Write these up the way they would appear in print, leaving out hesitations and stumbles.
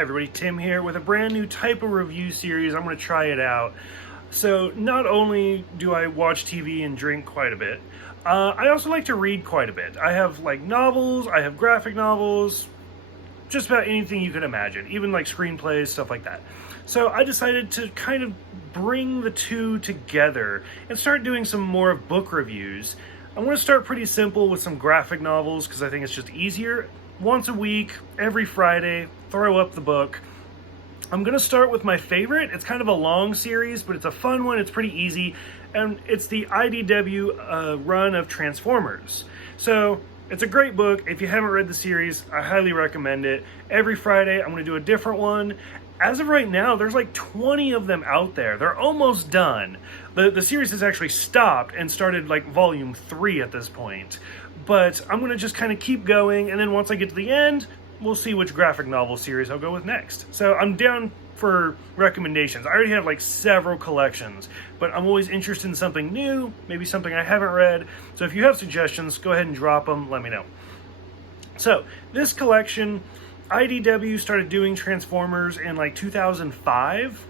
everybody, Tim here with a brand new type of review series. I'm going to try it out. So not only do I watch TV and drink quite a bit, I also like to read quite a bit. I have like novels, I have graphic novels, just about anything you could imagine, even like screenplays, stuff like that. So I decided to kind of bring the two together and start doing some more book reviews. I'm going to start pretty simple with some graphic novels because I think it's just easier. Once a week, every Friday, throw up the book. I'm going to start with my favorite. It's kind of a long series, but it's a fun one. It's pretty easy. And it's the IDW run of Transformers. So it's a great book. If you haven't read the series, I highly recommend it. Every Friday, I'm going to do a different one. As of right now, there's like 20 of them out there. They're almost done. The series has actually stopped and started like volume 3 at this point. But I'm going to just kind of keep going, and then once I get to the end, we'll see which graphic novel series I'll go with next. So I'm down for recommendations. I already have like several collections, but I'm always interested in something new, maybe something I haven't read. So if you have suggestions, go ahead and drop them, let me know. So this collection, IDW started doing Transformers in like 2005.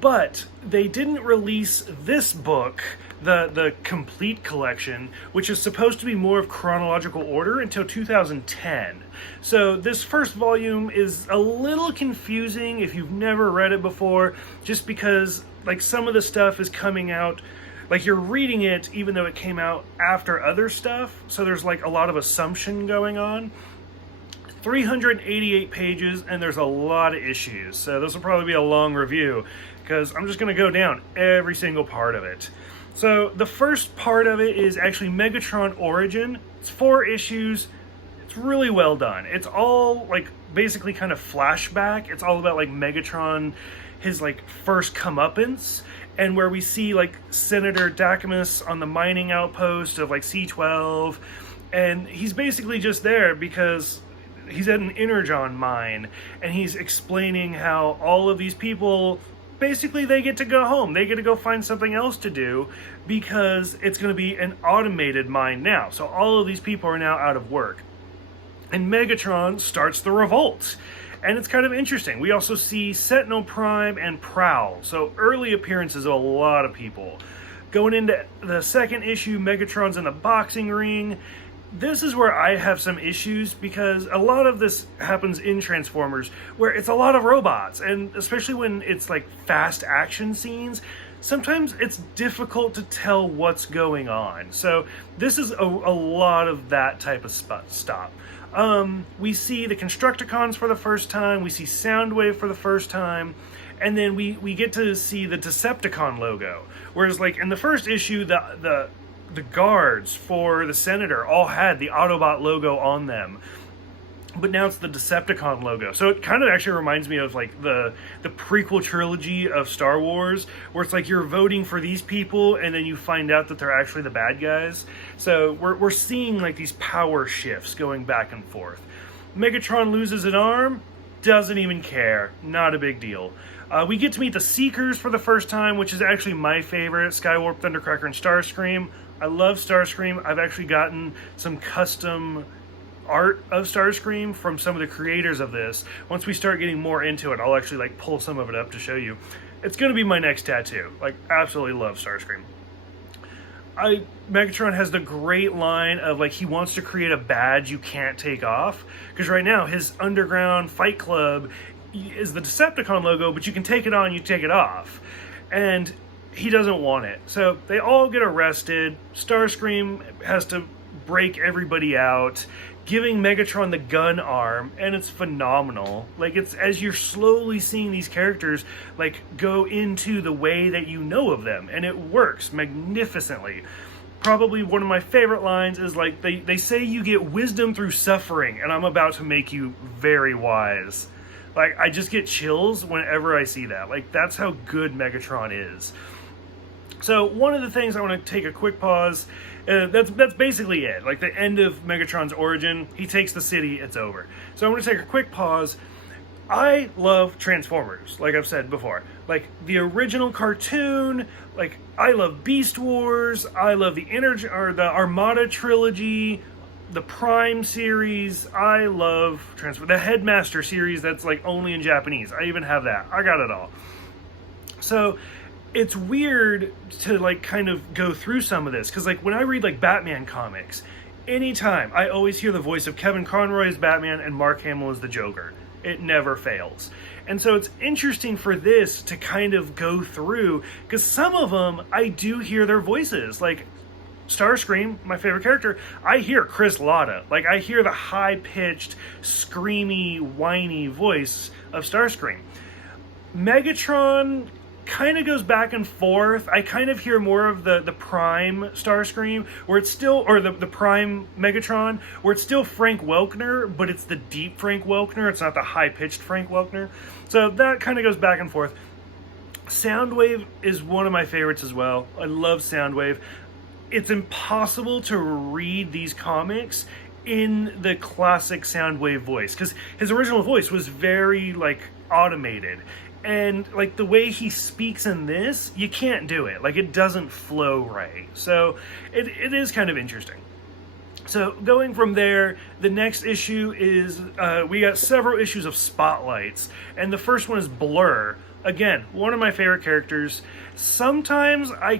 But they didn't release this book, the complete collection, which is supposed to be more of chronological order, until 2010. So this first volume is a little confusing if you've never read it before, just because like some of the stuff is coming out, like you're reading it even though it came out after other stuff, so there's like a lot of assumption going on. 388 pages, and there's a lot of issues, so this will probably be a long review because I'm just going to go down every single part of it. So the first part of it is actually Megatron Origin. It's 4 issues. It's really well done. It's all like basically kind of flashback. It's all about like Megatron, his like first comeuppance, and where we see like Senator Dacamus on the mining outpost of like C-12, and he's basically just there because he's at an Energon mine, and he's explaining how all of these people, basically they get to go home. They get to go find something else to do because it's going to be an automated mine now. So all of these people are now out of work. And Megatron starts the revolt. And it's kind of interesting. We also see Sentinel Prime and Prowl. So early appearances of a lot of people. Going into the second issue, Megatron's in the boxing ring. This is where I have some issues because a lot of this happens in Transformers where it's a lot of robots, and especially when it's like fast action scenes, sometimes it's difficult to tell what's going on. So this is a lot of that type of stop. We see the Constructicons for the first time, we see Soundwave for the first time, and then we get to see the Decepticon logo. Whereas like in the first issue, the guards for the Senator all had the Autobot logo on them, but now it's the Decepticon logo. So it kind of actually reminds me of like the prequel trilogy of Star Wars, where it's like you're voting for these people and then you find out that they're actually the bad guys. So we're seeing like these power shifts going back and forth. Megatron loses an arm, doesn't even care, not a big deal. We get to meet the Seekers for the first time, which is actually my favorite, Skywarp, Thundercracker, and Starscream. I love Starscream. I've actually gotten some custom art of Starscream from some of the creators of this. Once we start getting more into it, I'll actually like pull some of it up to show you. It's going to be my next tattoo. Like, absolutely love Starscream. Megatron has the great line of like he wants to create a badge you can't take off, because right now his underground fight club is the Decepticon logo, but you can take it on, you take it off, and he doesn't want it. So they all get arrested. Starscream has to break everybody out, giving Megatron the gun arm, and it's phenomenal. Like, it's as you're slowly seeing these characters like go into the way that you know of them, and it works magnificently. Probably one of my favorite lines is like they say you get wisdom through suffering, and I'm about to make you very wise. Like, I just get chills whenever I see that. Like, that's how good Megatron is. So one of the things I want to take a quick pause. That's basically it. Like the end of Megatron's origin, he takes the city, it's over. So I'm going to take a quick pause. I love Transformers, like I've said before. Like the original cartoon, like I love Beast Wars, I love the Armada trilogy, the Prime series, I love the Headmaster series that's like only in Japanese. I even have that. I got it all. So it's weird to like kind of go through some of this, because like when I read like Batman comics, anytime I always hear the voice of Kevin Conroy as Batman and Mark Hamill as the Joker. It never fails. And so it's interesting for this to kind of go through, because some of them I do hear their voices. Like Starscream, my favorite character, I hear Chris Latta. Like I hear the high-pitched, screamy, whiny voice of Starscream. Megatron kind of goes back and forth. I kind of hear more of the Prime Starscream, where it's still, or the Prime Megatron, where it's still Frank Welker, but it's the deep Frank Welker. It's not the high-pitched Frank Welker. So that kind of goes back and forth. Soundwave is one of my favorites as well. I love Soundwave. It's impossible to read these comics in the classic Soundwave voice, because his original voice was very, like, automated. And, like, the way he speaks in this, you can't do it. Like, it doesn't flow right. So, it is kind of interesting. So, going from there, the next issue is, we got several issues of Spotlights. And the first one is Blurr. Again, one of my favorite characters. Sometimes I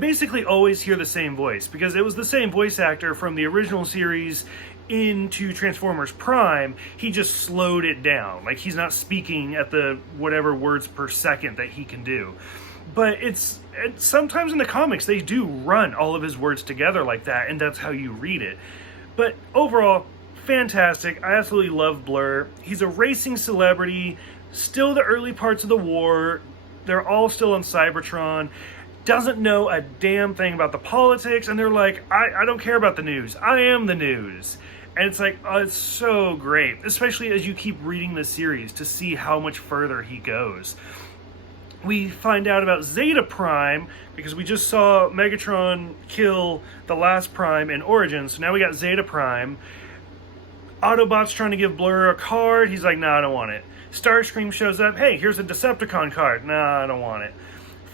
basically always hear the same voice, because it was the same voice actor from the original series into Transformers Prime. He just slowed it down. Like, he's not speaking at the whatever words per second that he can do. But it's sometimes in the comics they do run all of his words together like that, and that's how you read it. But overall, fantastic. I absolutely love Blurr. He's a racing celebrity, still the early parts of the war. They're all still on Cybertron. Doesn't know a damn thing about the politics, and they're like, I don't care about the news. I am the news. And it's like, oh, it's so great, especially as you keep reading the series to see how much further he goes. We find out about Zeta Prime, because we just saw Megatron kill the last Prime in Origin, so now we got Zeta Prime. Autobot's trying to give Blurr a card. He's like, nah, I don't want it. Starscream shows up. Hey, here's a Decepticon card. Nah, I don't want it.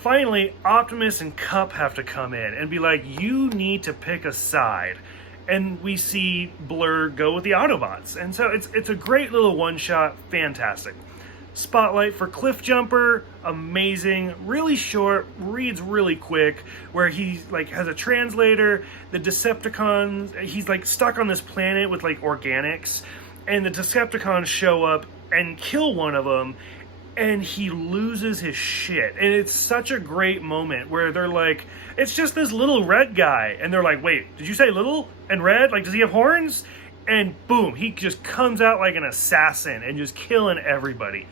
Finally, Optimus and Cup have to come in and be like, you need to pick a side. And we see Blurr go with the Autobots. And so it's a great little one-shot. Fantastic. Spotlight for Cliffjumper. Amazing. Really short. Reads really quick. Where he like has a translator. The Decepticons, he's like stuck on this planet with like organics. And the Decepticons show up and kill one of them. And he loses his shit. And it's such a great moment where they're like, it's just this little red guy. And they're like, wait, did you say little and red? Like, does he have horns? And boom, he just comes out like an assassin and just killing everybody.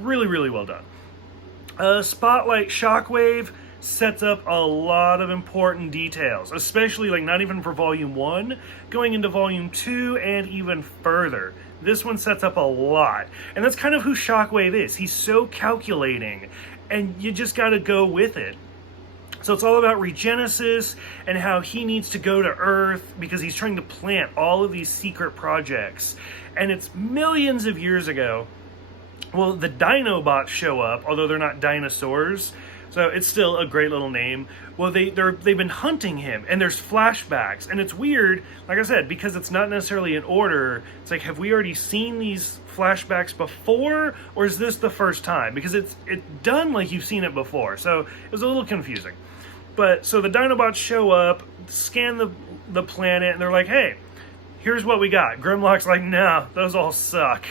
Really, really well done. Spotlight Shockwave sets up a lot of important details, especially like not even for Volume 1, going into Volume 2 and even further. This one sets up a lot. And that's kind of who Shockwave is. He's so calculating, and you just got to go with it. So it's all about regenesis and how he needs to go to Earth because he's trying to plant all of these secret projects. And it's millions of years ago. Well, the Dinobots show up, although they're not dinosaurs. So it's still a great little name. Well, they've been hunting him, and there's flashbacks. And it's weird, like I said, because it's not necessarily in order. It's like, have we already seen these flashbacks before, or is this the first time? Because it's done like you've seen it before. So it was a little confusing. But so the Dinobots show up, scan the planet, and they're like, hey, here's what we got. Grimlock's like, nah, those all suck.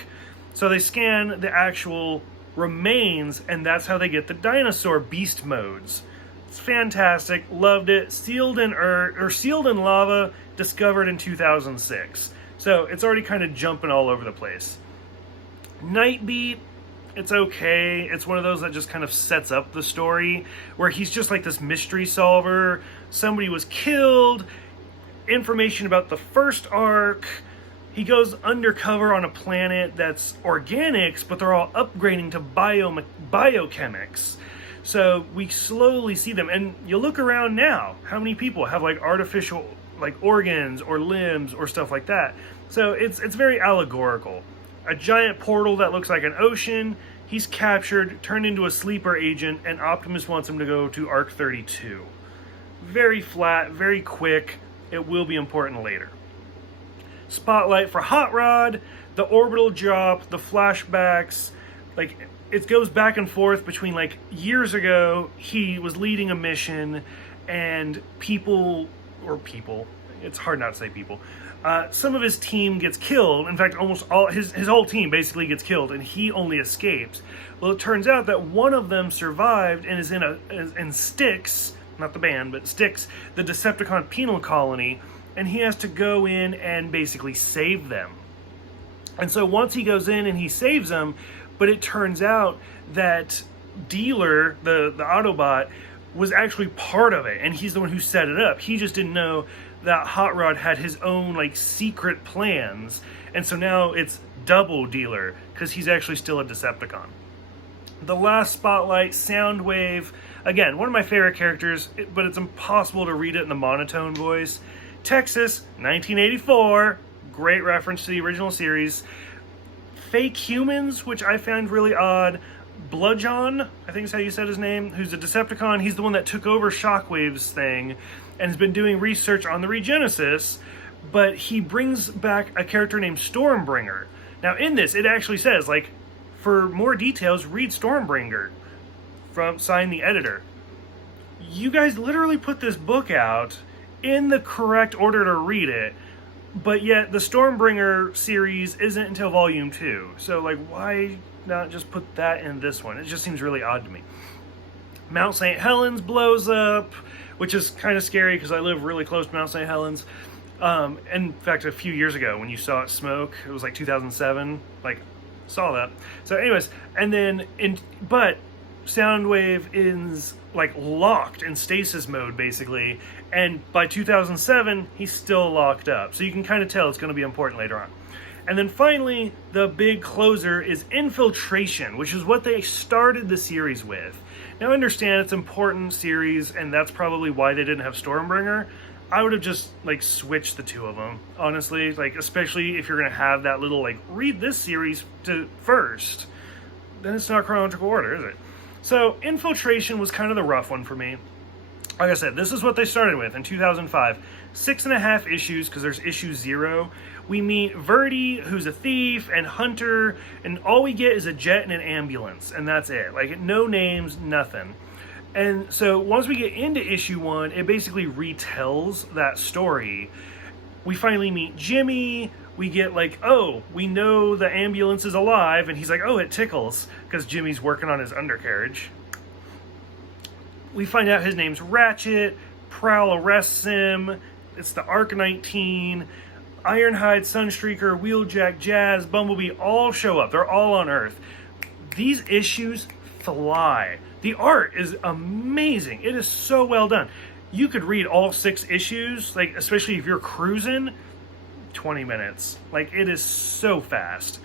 So they scan the actual remains, and that's how they get the dinosaur beast modes. It's fantastic. Loved it. Sealed in lava, discovered in 2006. So it's already kind of jumping all over the place. Nightbeat, it's okay. It's one of those that just kind of sets up the story, where he's just like this mystery solver. Somebody was killed. Information about the first arc. He goes undercover on a planet that's organics, but they're all upgrading to biochemics. So we slowly see them. And you look around now, how many people have like artificial like organs or limbs or stuff like that. So it's very allegorical. A giant portal that looks like an ocean. He's captured, turned into a sleeper agent, and Optimus wants him to go to Arc 32. Very flat, very quick. It will be important later. spotlight for Hot Rod, the orbital drop, the flashbacks. Like, it goes back and forth between, like, years ago, he was leading a mission, and people, it's hard not to say people, some of his team gets killed. In fact, almost all, his whole team basically gets killed, and he only escapes. Well, it turns out that one of them survived and is in Styx, not the band, but Styx, the Decepticon penal colony, and he has to go in and basically save them. And so once he goes in and he saves them, but it turns out that Dealer, the Autobot, was actually part of it, and he's the one who set it up. He just didn't know that Hot Rod had his own, like, secret plans, and so now it's double Dealer, because he's actually still a Decepticon. The last spotlight, Soundwave. Again, one of my favorite characters, but it's impossible to read it in the monotone voice. Texas, 1984. Great reference to the original series. Fake humans, which I found really odd. Bludgeon, I think is how you said his name, who's a Decepticon. He's the one that took over Shockwave's thing and has been doing research on the Regenesis, but he brings back a character named Stormbringer. Now, in this, it actually says, like, for more details, read Stormbringer from Sign the Editor. You guys literally put this book out in the correct order to read it, but yet the Stormbringer series isn't until volume 2. So, like, why not just put that in this one? It just seems really odd to me. Mount St. Helens blows up, which is kind of scary because I live really close to Mount St. Helens. In fact, a few years ago when you saw it smoke, it was like 2007, like, saw that. So anyways, and then, but Soundwave is, like, locked in stasis mode, basically, and by 2007, he's still locked up. So you can kind of tell it's going to be important later on. And then finally, the big closer is Infiltration, which is what they started the series with. Now, I understand it's an important series, and that's probably why they didn't have Stormbringer. I would have just, like, switched the two of them, honestly. Like, especially if you're going to have that little, like, read this series first. Then it's not chronological order, is it? So, Infiltration was kind of the rough one for me. Like I said, this is what they started with in 2005. 6.5 issues, because there's issue 0. We meet Verdi, who's a thief, and Hunter, and all we get is a jet and an ambulance, and that's it. Like, no names, nothing. And so once we get into issue 1, it basically retells that story. We finally meet Jimmy. We get, like, oh, we know the ambulance is alive, and he's like, oh, it tickles, because Jimmy's working on his undercarriage. We find out his name's Ratchet. Prowl arrests him. It's the Arc-19. Ironhide, Sunstreaker, Wheeljack, Jazz, Bumblebee all show up. They're all on Earth. These issues fly. The art is amazing. It is so well done. You could read all 6 issues, like, especially if you're cruising, 20 minutes. Like, it is so fast.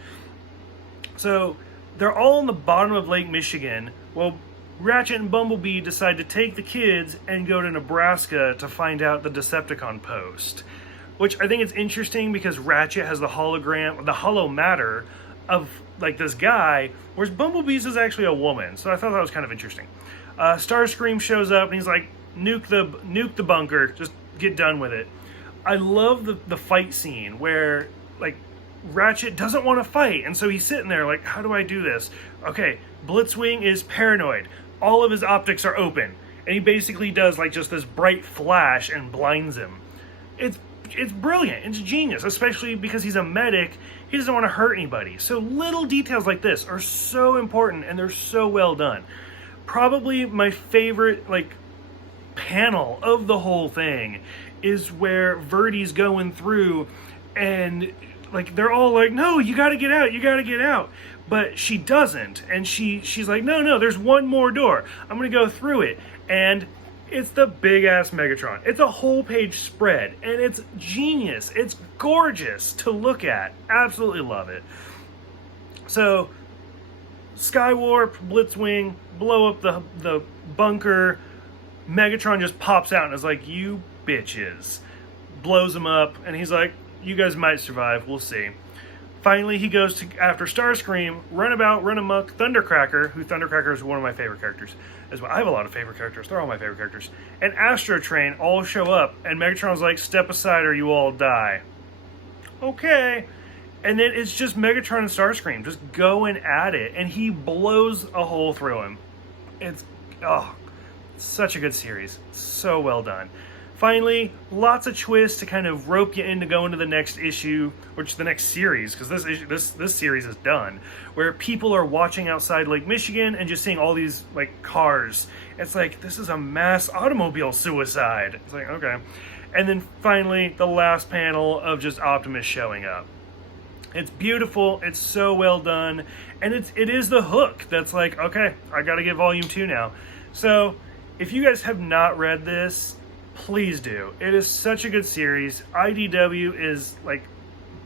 So, they're all on the bottom of Lake Michigan. Well, Ratchet and Bumblebee decide to take the kids and go to Nebraska to find out the Decepticon post. Which I think it's interesting because Ratchet has the hologram, the hollow matter of, like, this guy, whereas Bumblebee's is actually a woman. So I thought that was kind of interesting. Starscream shows up and he's like, nuke the bunker, just get done with it. I love the fight scene where, like, Ratchet doesn't want to fight, and so he's sitting there like, how do I do this? Okay, Blitzwing is paranoid. All of his optics are open, and he basically does, like, just this bright flash and blinds him. It's brilliant. It's genius, especially because he's a medic. He doesn't want to hurt anybody. So little details like this are so important, and they're so well done. Probably my favorite, like, panel of the whole thing is where Verdi's going through, and, like, they're all like, no, you gotta get out, you gotta get out. But she doesn't, and she's like, no, there's one more door. I'm gonna go through it. And it's the big-ass Megatron. It's a whole-page spread, and it's genius. It's gorgeous to look at. Absolutely love it. So, Skywarp, Blitzwing, blow up the bunker. Megatron just pops out and is like, you bitches. Blows him up, and he's like, you guys might survive. We'll see. Finally, he goes to after Starscream, Runabout, Runamuck, Thundercracker, who Thundercracker is one of my favorite characters as well. I have a lot of favorite characters. They're all my favorite characters. And Astro Train all show up, and Megatron's like, step aside or you all die. okay. And then it's just Megatron and Starscream just going at it, and he blows a hole through him. It's, oh, such a good series. So well done. Finally, lots of twists to kind of rope you in to go into the next issue, which the next series, because this series is done, where people are watching outside Lake Michigan and just seeing all these like cars. It's like, this is a mass automobile suicide. It's like, okay. And then finally, the last panel of just Optimus showing up. It's beautiful, it's so well done, and it is the hook that's like, okay, I gotta get volume 2 now. So, if you guys have not read this, please do. It is such a good series. IDW is like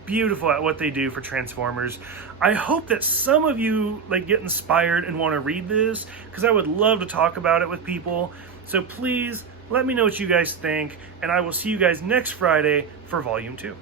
beautiful at what they do for Transformers. I hope that some of you like get inspired and want to read this, because I would love to talk about it with people. So please let me know what you guys think, and I will see you guys next Friday for volume 2.